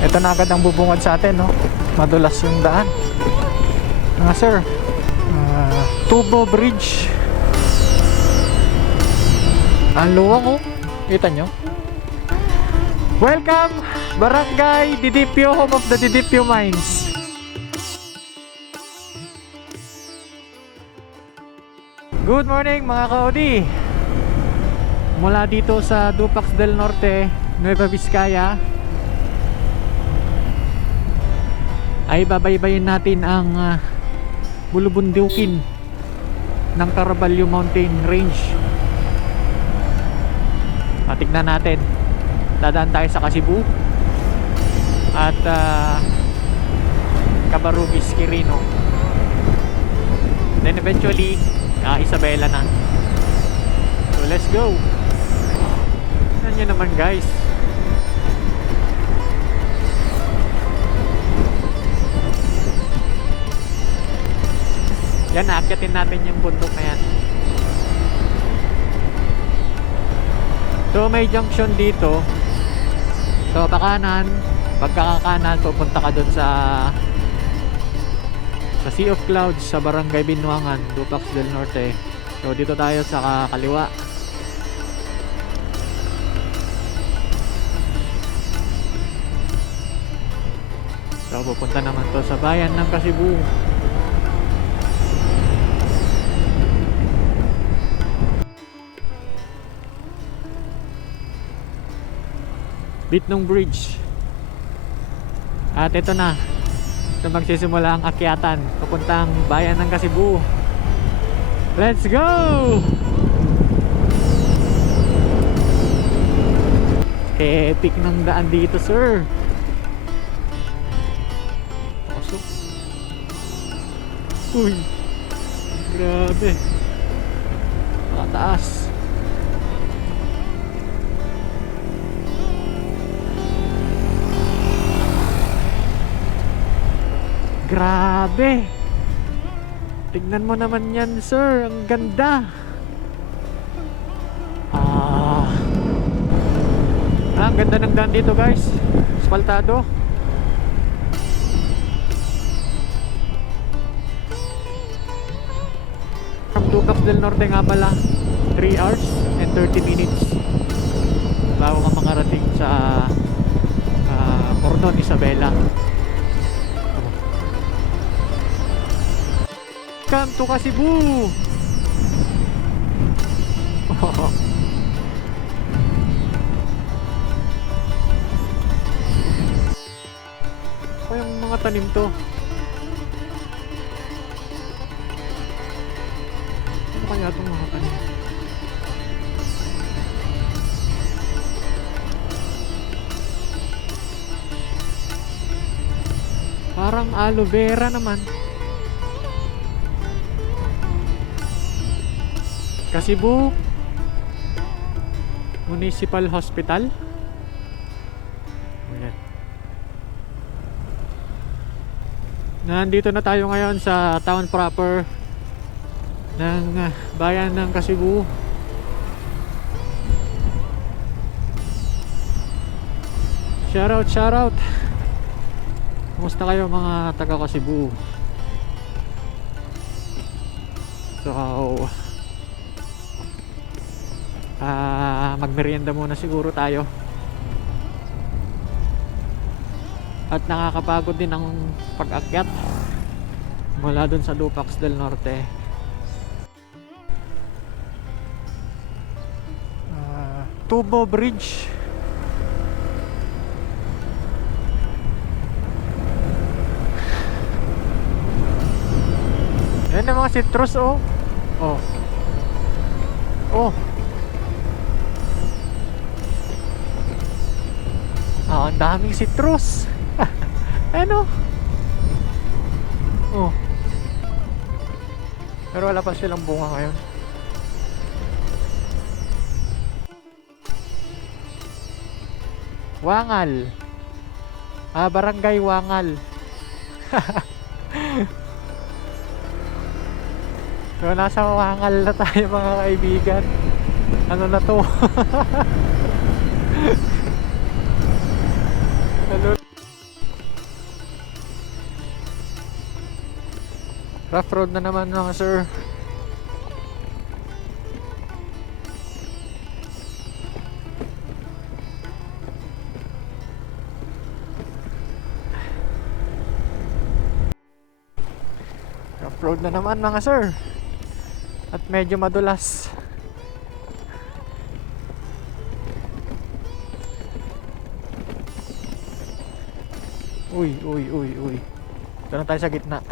Ito na agad ang bubungad sa atin, no? Madulas yung daan. Mga sir, ah, Tubo Bridge. Ang luwang, oh. Kita nyo? Welcome, Barangay Didipio, home of the Didipio Mines. Good morning mga kaudi. Mula dito sa Dupax del Norte, Nueva Vizcaya, ay babaybayin natin ang uh, bulubundukin ng Caraballo Mountain Range. Patignan natin. Dadaan tayo sa Kasibu at uh, Cabarugis, Quirino. Then eventually, uh, Isabela na. So let's go. Yan nyo naman guys. Yan, naakyatin natin yung bundok na yan. So may junction dito. So pakanan, pagkakakanan pupunta ka doon sa sa Sea of Clouds sa Barangay Binuangan, Dupax del Norte. So dito tayo sa kaliwa. So pupunta naman to sa bayan ng Kasibu. Bitnong Bridge. At ito na. Ito magsisimula ang akyatan papuntang bayan ng Kasibu. Let's go! Epic ng daan dito, sir. Pasok. Uy. Grabe. Mataas. Grabe. Tignan mo naman yan, sir. Ang ganda. Ah. ah ang ganda ng daan dito, guys. Asfaltado. From Ducaps del Norte nga pala, 3 hours and 30 minutes bago ka makarating sa uh, Cordon Isabela. Welcome to Kasibu! Ano yung mga tanim to? Ano kaya itong mga tanim? Parang aloe vera naman. Kasibu Municipal Hospital. Ayan. Nandito na tayo ngayon sa town proper ng ah, bayan ng Kasibu. Shoutout, shoutout! Kumusta kayo mga taga Kasibu So ah magmerienda muna siguro tayo. At nakakapagod din ang pag-akyat mula dun sa Lupax del Norte. Ah, Tubo Bridge. Yan ang mga citrus oh. Oh. Oh Ah, ang daming citrus. ano? Oh. Pero wala pa silang bunga ngayon. Wangal. Ah, barangay Wangal. so, nasa Wangal na tayo mga kaibigan. Ano na to? Rough road na naman mga sir. Rough road na naman mga sir. At medyo madulas. Uy, uy, uy, uy. Doon tayo sa gitna.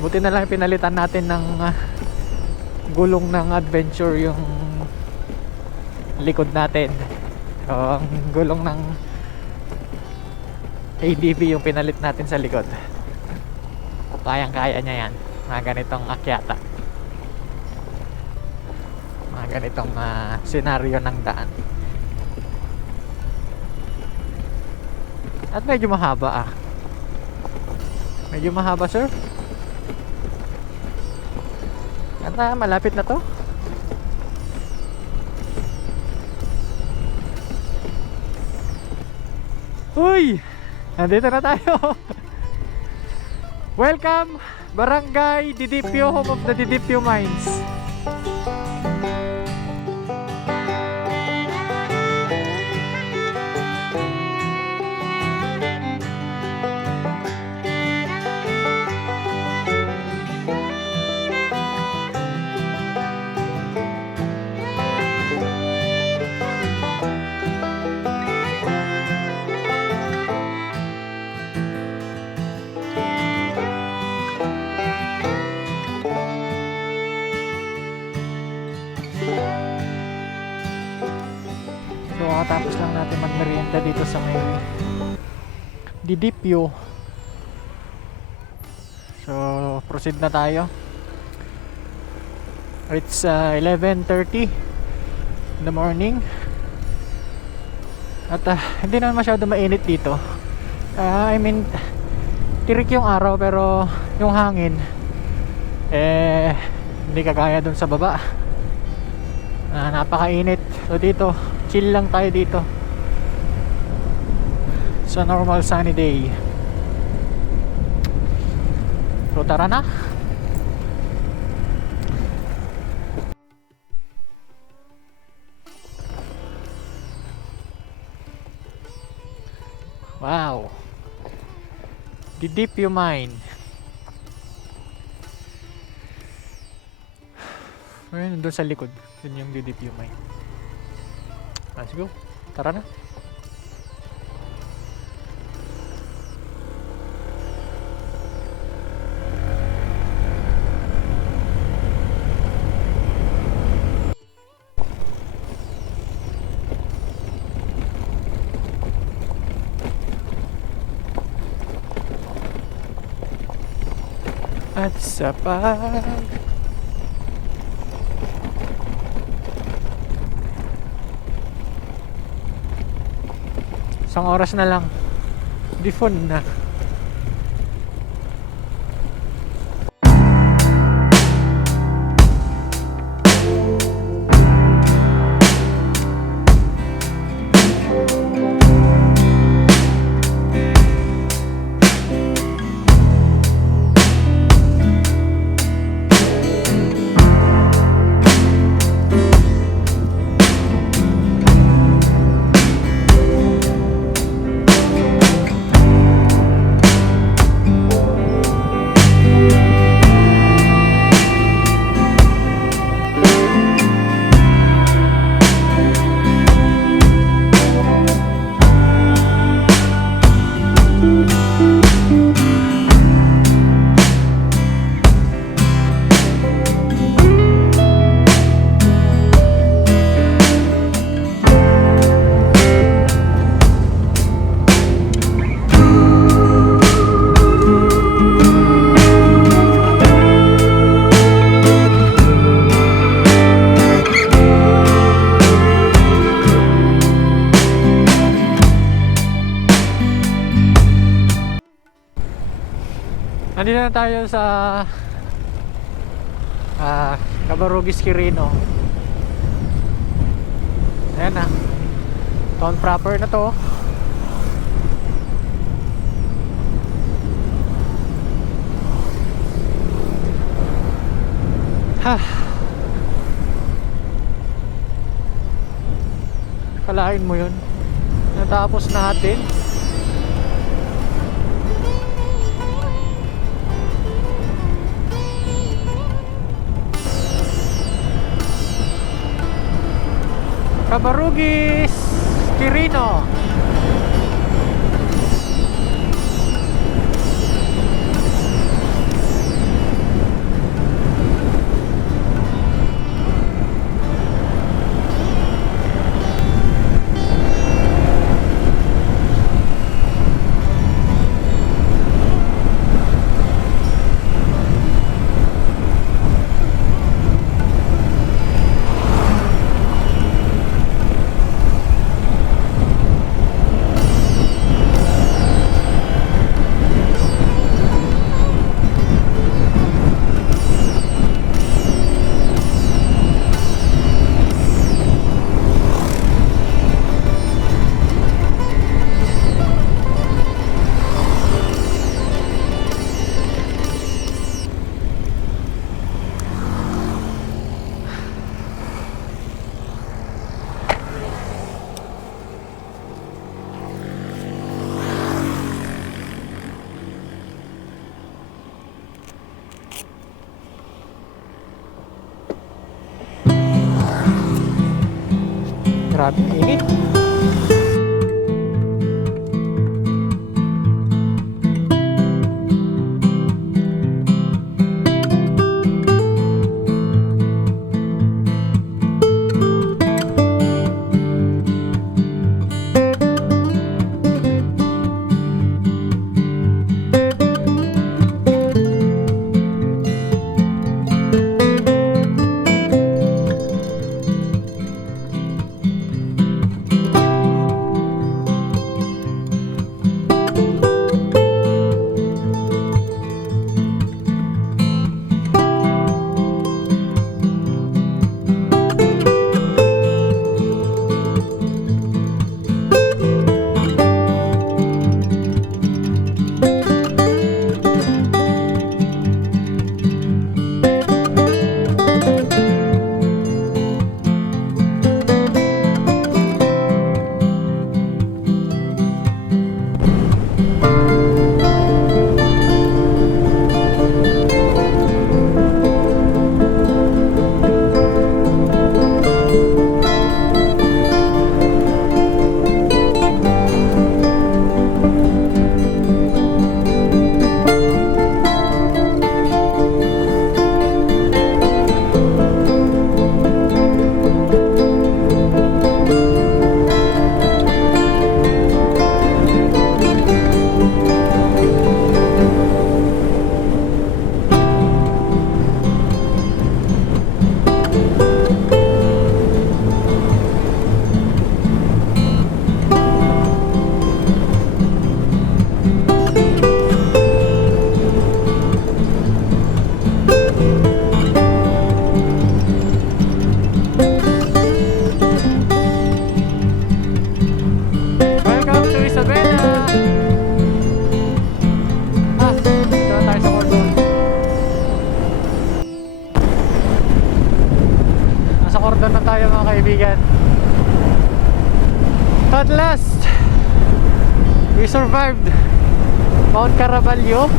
Buti na lang pinalitan natin ng ah, gulong ng adventure yung likod natin. So, ang gulong ng ADV yung pinalit natin sa likod. Kayang kaya niya yan. Mga ganitong akyata. Mga ganitong ah, senaryo ng daan. At medyo mahaba ah. Medyo mahaba sir. Ah, malapit na to. Uy! Nandito na tayo. Welcome, Barangay Didipio, home of the Didipio Mines. Sa may Didipio. So proceed na tayo. It's uh, 11.30 in the morning. At uh, hindi naman masyado mainit dito. Uh, I mean, tirik yung araw pero yung hangin eh hindi kagaya dun sa baba. Ah, napakainit. So dito, chill lang tayo dito. Sa normal sunny day. So tara na. Wow. Didipio mine. Ayun, doon sa likod. Yun yung Didipio mine. Let's go. Tara na. At sa pag Isang oras na lang. Before na. na tayo sa ah, Cabarugis Quirino. Ayan na. Town proper na to. Ha. Kalain mo yun. Natapos natin. Kabarugis Quirino Grabe, init. Welcome Nasa na tayo mga kaibigan. At last, we survived Mount Caraballo.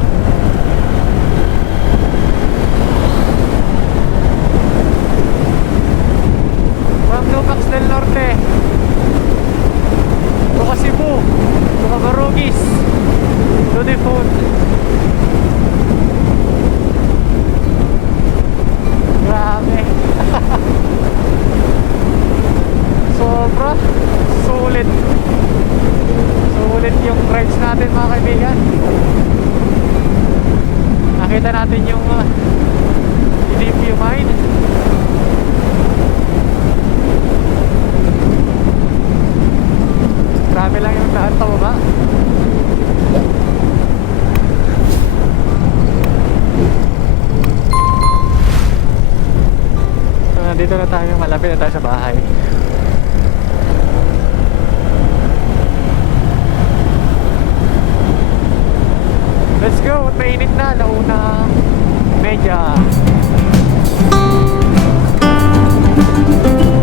From Lupax del Norte. Buka Cebu, Buka Barugis, Ludifon. Grabe. Nandito na tayo, malapit na tayo sa bahay. Let's go! Mainit na, launa medya. Thank